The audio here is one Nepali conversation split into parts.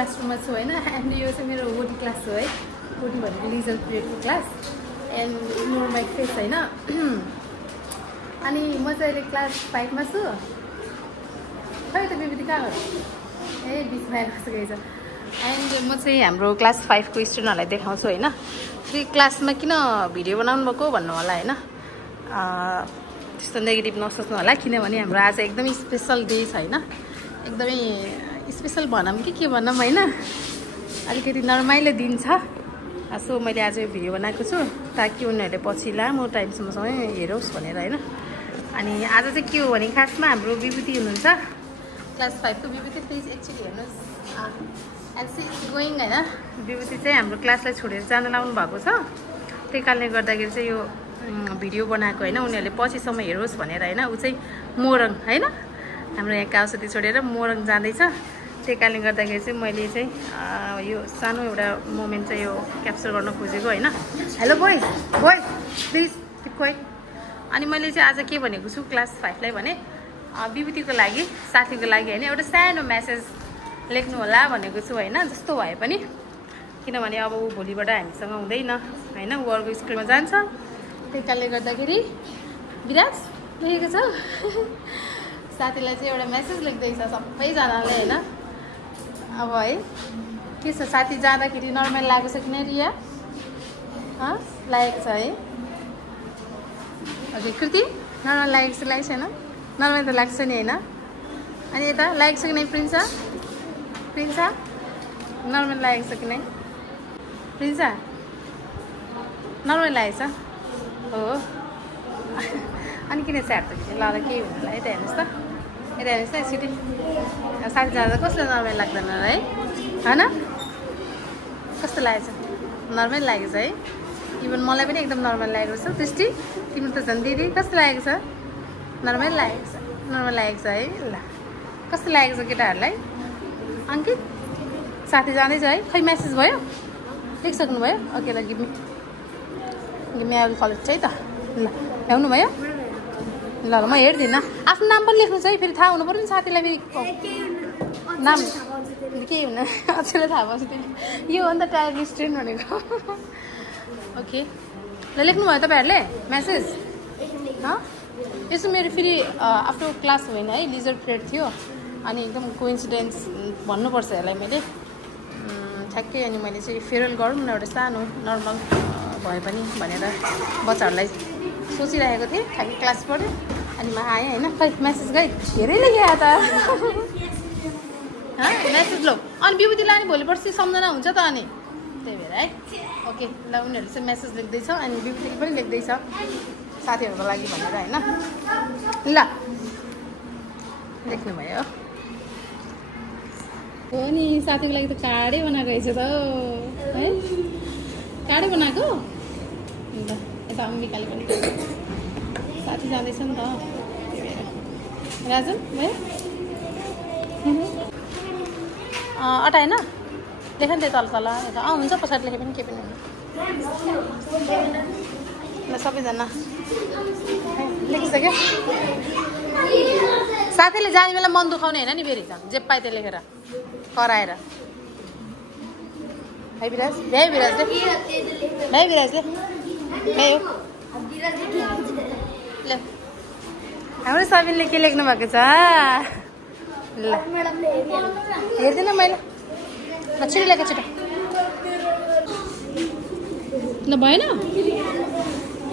क्लासरुममा छु हैन एन्ड यो चाहिँ मेरो ओटी क्लास हो है ओटी भनेको लिजर पिरियडको class and ignore my face हैन अनि म चाहिँ अहिले क्लास 5 मा छु खै त बिबिती कहाँ हो ए बिचमा आइसकेको छ एन्ड म चाहिँ हाम्रो क्लास 5 को स्टुडेन्टहरूलाई देखाउँछु हैन फेरि क्लासमा किन भिडियो बनाउनु भएको भन्नु होला हैन त्यस्तो नेगेटिभ नसोच्नु होला किनभने हाम्रो आज एकदमै स्पेसल डे छ हैन एकदमै स्पेसल भनौँ कि के भनौँ हैन अलिकति नरमाइलो दिन छ सो मैले आज यो भिडियो बनाएको छु ताकि उनीहरूले पछि लामो टाइमसम्म हेरोस् भनेर हैन अनि आज चाहिँ के हो भने खासमा हाम्रो विभूति हुनुहुन्छ क्लास 5 को विभूति प्लिज एक्चुअली हेर्नुहोस् एन्ड सी इज गोइङ हैन विभूति चाहिँ हाम्रो क्लासलाई छोडेर जान लाउनु भएको छ त्यही कारणले गर्दाखेरि चाहिँ यो भिडियो बनाएको हैन उनीहरूले पछिसम्म हेरोस् भनेर हैन उ चाहिँ मोरङ हैन हाम्रो यहाँ काउसती छोडेर मोरङ जाँदैछ त्यही कारणले गर्दाखेरि चाहिँ मैले चाहिँ यो सानो एउटा मोमेन्ट चाहिँ यो क्याप्चर गर्न खोजेको हैन hello boy please keep quite अनि मैले चाहिँ आज के भनेको छु क्लास 5 लाई भने विभूतिको लागि साथीको लागि हैन एउटा सानो मेसेज लेख्नु होला भनेको छु हैन जस्तो भए पनि किनभने अब उ भोलिबाट हामीसँग हुँदैन हैन उ अर्को स्कुलमा जान्छ त्यही कारणले गर्दाखेरि विराज लेखेको छ साथीलाई चाहिँ एउटा मेसेज लेख्दैछ सबैजनाले हैन अब है के छ साथी जाँदाखेरि नर्मल लागेको छ किन रिया लागेको छ है ओके कृति नर्मल लागेको छ छैन नर्मल त लाग्छ नि हैन अनि यता लागेको छ कि नै प्रिन्सा नर्मल लागेको छ कि नै प्रिन्सा नर्मल लागेको छ हो अनि किन स्याहार त ल केही हुनु होला यता हेर्नुहोस् त एकचोटि साथी जाँदा कस्तो नर्मल लाग्दैन है होइन कस्तो लागेको छ नर्मल लागेको छ है इभन मलाई पनि एकदम नर्मल लागेको छ दृष्टि तिम्रो त झन् दिदी कस्तो लागेको छ नर्मल लागेको छ है ल कस्तो लागेको छ केटाहरूलाई अङ्कित साथी जाँदैछ है खै म्यासेज भयो लेखिसक्नु भयो ओके ल give me I will collect है त ल ल्याउनु भयो ल म हेर्दिनँ आफ्नो नाम पनि लेख्नु छ है फेरि थाहा हुनु पर्यो नि साथीलाई फेरि नाम केही हुन अचेलाई थाहा पाउँछ त्यो यो हो नि त टायर स्टुडेन्ट भनेको ओके ल लेख्नुभयो तपाईँहरूले म्यासेज यसो मेरो फेरि आफ्टर क्लास होइन है लिजर पिरियड थियो अनि एकदम कोइन्सिडेन्स भन्नुपर्छ यसलाई मैले ठ्याक्कै अनि मैले चाहिँ फेयरवेल गरौँ न एउटा सानो नर्मल भए पनि भनेर बच्चाहरूलाई सोचिरहेको थिएँ ठ्याक्कै क्लास पढ्यो अनि म आएँ होइन खै म्यासेज गएँ धेरै लेखेँ त म्यासेज लो अनि विभूतिलाई अनि भोलि पर्सि सम्झना हुन्छ त अनि त्यही भएर है ओके ल उनीहरूले चाहिँ म्यासेज लेख्दैछ अनि विभूतिले पनि लेख्दैछ साथीहरूको लागि भनेर होइन ल लेख्नुभयो हो नि साथीको लागि त कार्डै बनाएको रहेछ त है कार्डै बनाएको ल यता अम्बिकाले पनि साथी जाँदैछ नि त राजन भयो अटाएन लेख नि त तल यता हुन्छ पछाडि लेखे पनि केही पनि हुन्छ ल सबैजना लेखिसक्यो साथीले जाने बेला मन दुखाउने होइन नि फेरि जे पाए त्यो लेखेर कराएर है विराजले ल हाम्रो सबिनले के लेख्नु भएको छ ल हेर्दिनँ मैले ल छिटो लेख छिटो ल भएन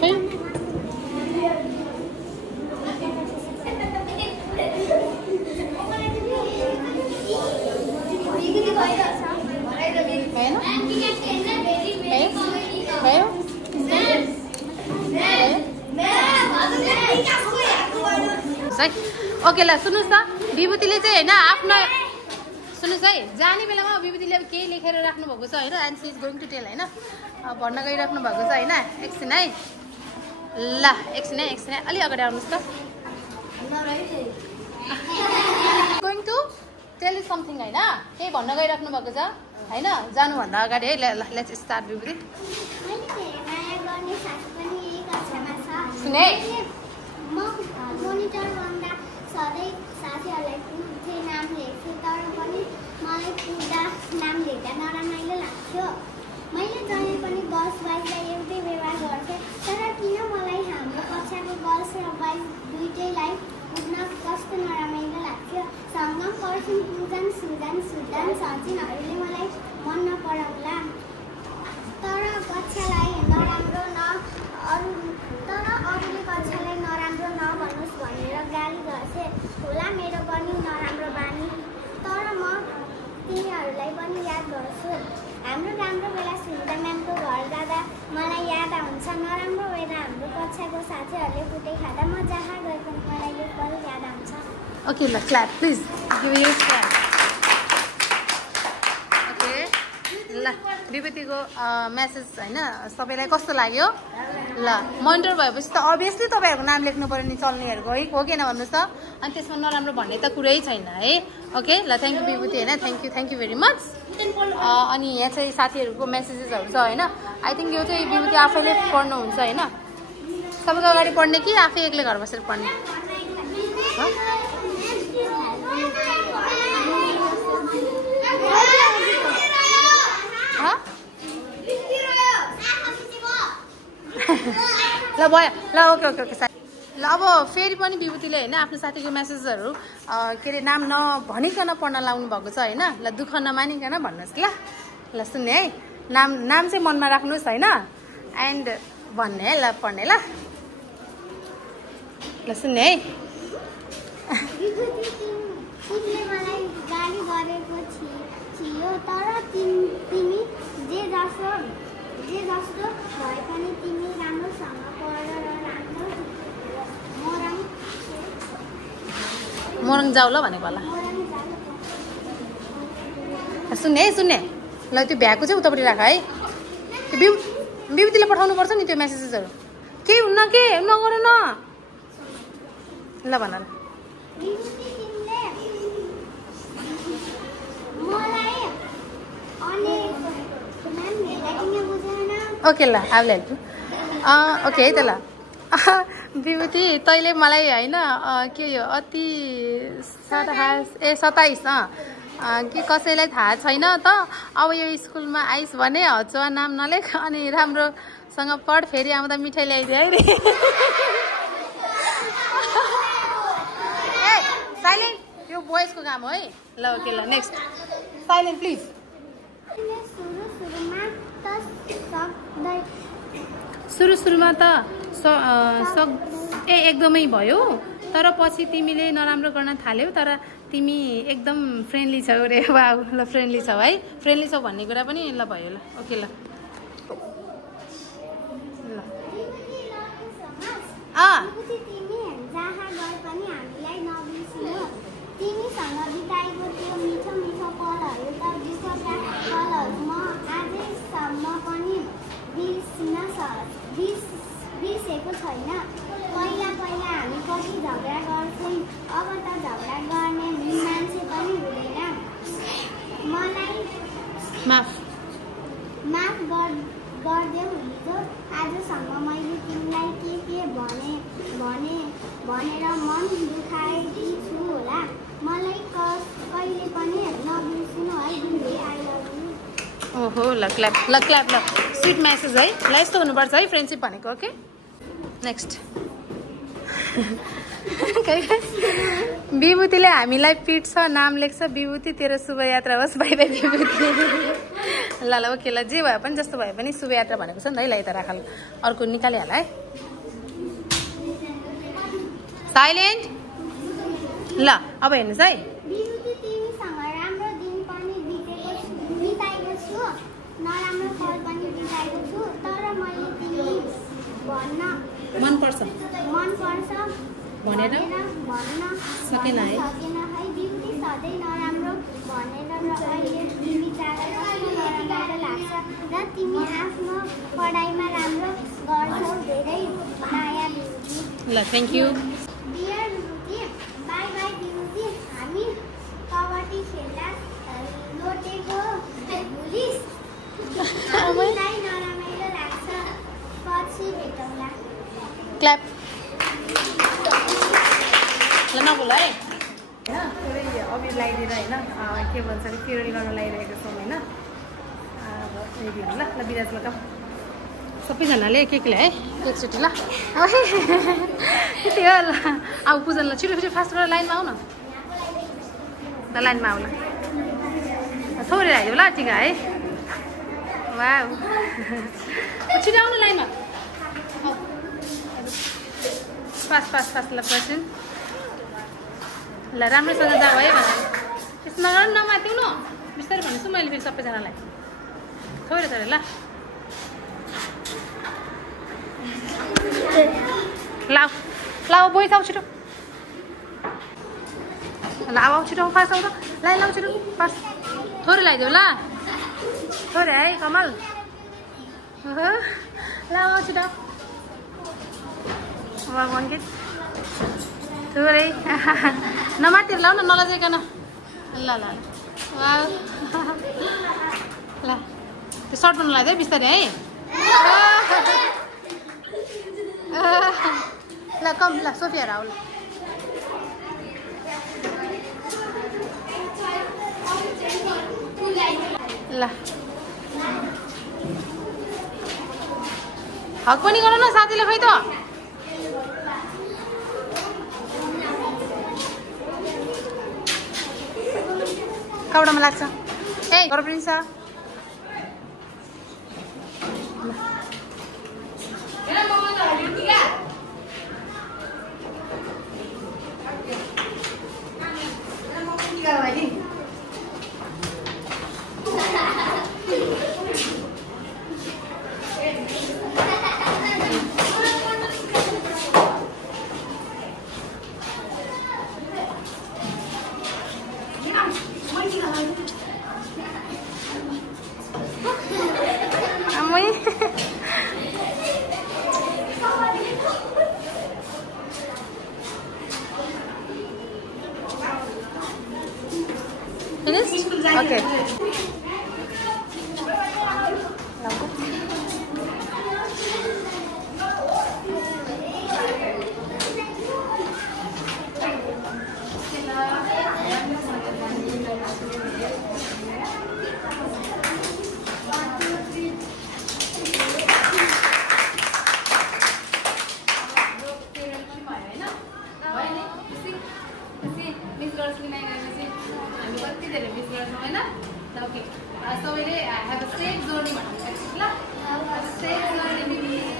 खै ओके ल सुन्नुहोस् त विभूतिले चाहिँ होइन आफ्नो सुन्नुहोस् है जाने बेलामा विभूतिले अब केही लेखेर राख्नु भएको छ होइन and she is going to tell होइन भन्न गइराख्नु भएको छ होइन एकछिन है ल एकछिन है अलि अगाडि आउनुहोस् त going to tell you something होइन केही भन्न गइराख्नु भएको छ होइन जानुभन्दा अगाडि है लेट्स स्टार्ट विभूति सुने सधैँ साथीहरूलाई नाम लेख्छु तर पनि मलाई पुरा लक्ष्मी पूजन सुजन सुजन सचिनहरूले मलाई मन नपराउला तर कक्षालाई नराम्रो अरूले कक्षालाई नराम्रो नभन्नुहोस् भनेर गाली गर्छे होला मेरो पनि नराम्रो बानी तर म तिनीहरूलाई पनि याद गर्छु हाम्रो राम्रो बेला सुनिता म्यामको घर जाँदा मलाई याद आउँछ नराम्रो बेला हाम्रो कक्षाको साथीहरूले कुटे खाँदा म जहाँ गए पनि मलाई यो पल याद आउँछ ओके ल clap please give you clap okay ल विभूतिको मेसेज हैन सबैलाई कस्तो लाग्यो ल मोनिटर भएपछि त अभियसली तपाईहरुको नाम लेख्नु पर्यो नि चल्नेहरुको है हो किन भन्नुस् त अनि त्यसमा नराम्रो भन्ने त कुरै छैन है ओके ल थ्यांक यू विभूति हैन थ्यांक यू भेरी मच अनि यहाँ चाहिँ साथीहरुको मेसेजेसहरु छ हैन आई थिंक यो चाहिँ विभूति आफैले पढ्नु हुन्छ हैन सबैको अगाडि पढ्ने कि आफै एक्लै घर बसेर पढ्ने ल भयो ल ओके ओके ओके ल अब फेरि पनि विभूतिले हैन आफ्नो साथीको मेसेजहरु के रे नाम नभनिकन पढ्न लाउनु भएको छ हैन ल दुःख नमानिकन भन्नुस् ल सुन्ने है नाम चाहिँ मनमा राख्नुस् हैन एन्ड भन्ने है ल पढ्ने ल सुन्ने है तिमीले मलाई गाली गरेको थियो तर तिमी जे जस्तो भए पनि तिमी राम्रोसँग पढ र राम्रो मोरङ जाऊ ल भनेको होला सुन्ने ल त्यो भ्याएको चाहिँ उतापट्टि राख है त्यो विभूतिले पठाउनु पर्छ नि त्यो मेसेजेसहरु केही हुन्न के नगर न ल भन ल ओके ल आउले हेल्प ओके है त ल विभूति तैले मलाई हैन के यो अति 27 कि कसैलाई थाहा छैन त अब यो स्कुलमा आइस भने हचुवा नाम नलेख अनि राम्रोसँग पढ फेरि आउँदा मिठाई ल्याइदिए है रे ए साइलेन्ट यो बोयजको काम हो है ल ओके ल नेक्स्ट साइलेन्ट प्लिज सुरुमा त एकदमै भयो तर पछि तिमीले नराम्रो गर्न थाल्यौ तर तिमी एकदम फ्रेन्डली छौ रे वाउ ल फ्रेन्डली छौ है फ्रेन्डली छौ भन्ने कुरा पनि ल भयो ल ओके ल तिमीसँग बिताएको त्यो मिठो मिठो पलहरू त पलहरू म आजैसम्म पनि बिर्सेको छैन पहिला हामी कति झगडा गर्थ्यौँ अब त झगडा गर्ने मान्छे पनि हुँदैन मलाई माफ गरिदेऊ हिजो आजसम्म मैले तिमीलाई के भनेर मन दुखाएकी छु होला मलाई कहिले पनि नबिर्सिनु है दिदी आई लभ यु ओहो ल क्ल्याप स्वीट मेसेज है ल यस्तो हुनुपर्छ है फ्रेन्डसिप भनेको ओके नेक्स्ट विभूतिले हामीलाई पिट्छ नाम लेख्छ विभूति तेरो शुभ यात्रा होस् बाइ बाइ विभूति ल ओके ल जे भए पनि जस्तो भए पनि शुभ यात्रा भनेको छ नि है ल यता राख अर्को निकालिहाल है साइलेन्ट ल अब हेर्नुहोस् है विभूति तिमीसँग राम्रो दिन पनि बिताएको छु नराम्रो पल पनि बिताएको छु तर मैले तिमी भन्न मन पर्छ भनेर भन्न सकेन है विभूति सधैँ नराम्रो भनेर र अहिले तिमी नराम्रो लाग्छ र तिमी आफ्नो पढाइमा राम्रो गर्छौ धेरै माया विभूति ल thank you dear Vibhuti bye bye Vibhuti हामी कबड्डी खेल्दा लोटेको भुलिस हामीलाई नरमाइलो लाग्छ पछि भेटौँला क्ल्याप ल नबोल है पुरै अबिर लगाइदिएर होइन के भन्छ अरे पिरोल गर्न लगाइरहेको छौँ होइन रेडी ल बिराजमा त सबैजनाले एक ल्याए एकचोटि ल त्यही हो ल अब पूजनलाई छिटो फास्ट गरेर लाइनमा आऊ न ल लाइनमा आउला थोरै आइदियो ल टिका है वाउ छिटो आउनु लाइनमा फास्ट फास्ट फास्ट ल पर्छन् ल राम्रोसँग जाऊ है भने त्यस्तो नगर नमाथ्यौ न बिस्तारै भन्छु मैले फेरि सबैजनालाई थोरै थोरै ल लाऊ लाऊ बोइ आऊ छिटो ल आऊ छिटो फास्ट आऊ त लाइन लाऊ छिटो फास्ट थोरै लगाइदेऊ ल थोरै है कमल ल आऊ छिटो अङ्कित थोरै नमातिर लाऊ न नलजाइकन ल ल ल त्यो सर्ट बनाउनु लगाइदियो बिस्तारै है ल कम ल सोफिया आऊ ल हक पनि गरौँ न साथीले खै त कपडामा लाग्छ ए घर पनि छ Finished? Okay. Okay. So I have a safe journey. A safe journey.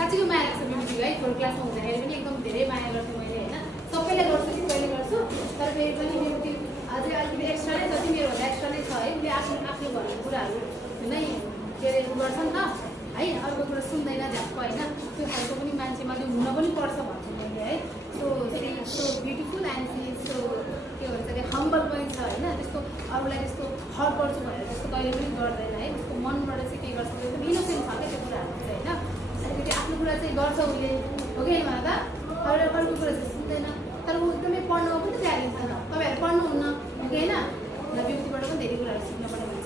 साँच्चीको माया लाग्छ म्युजिक है फोर क्लासमा हुँदाखेरि पनि एकदम धेरै माया गर्छु मैले होइन सबैले गर्छु कि कहिले गर्छु तर फेरि पनि म्युजिक अझै अलिकति एक्स्ट्रा नै जति मेरोभन्दा एक्स्ट्रा नै छ है उसले आफ्नो घरको कुराहरू नै के अरे गर्छ नि त है अर्को कुरा सुन्दैन झ्याप्प होइन त्यो खालको पनि मान्छेमा त्यो हुन पनि पर्छ भन्छु मैले है सो ब्युटिफुल एन्ड सो के भन्छ अरे हम्बल पनि छ होइन त्यस्तो अरूलाई त्यस्तो हर्ट गर्छु भनेर त्यस्तो कहिले पनि गर्दैन है त्यसको मनबाट चाहिँ के गर्छ एकदम इनोसेन्ट छ क्या त्यो कुराहरू चाहिँ होइन अलिकति आफ्नो कुरा चाहिँ गर्छ उसले हो कि होइन त तर अर्को कुरा चाहिँ सुन्दैन तर ऊ एकदमै पढ्नुमा पनि ट्यालेन्ट छ नि त तपाईँहरू पढ्नुहुन्न हो कि होइन र व्यक्तिबाट पनि धेरै कुराहरू सिक्नुपर्ने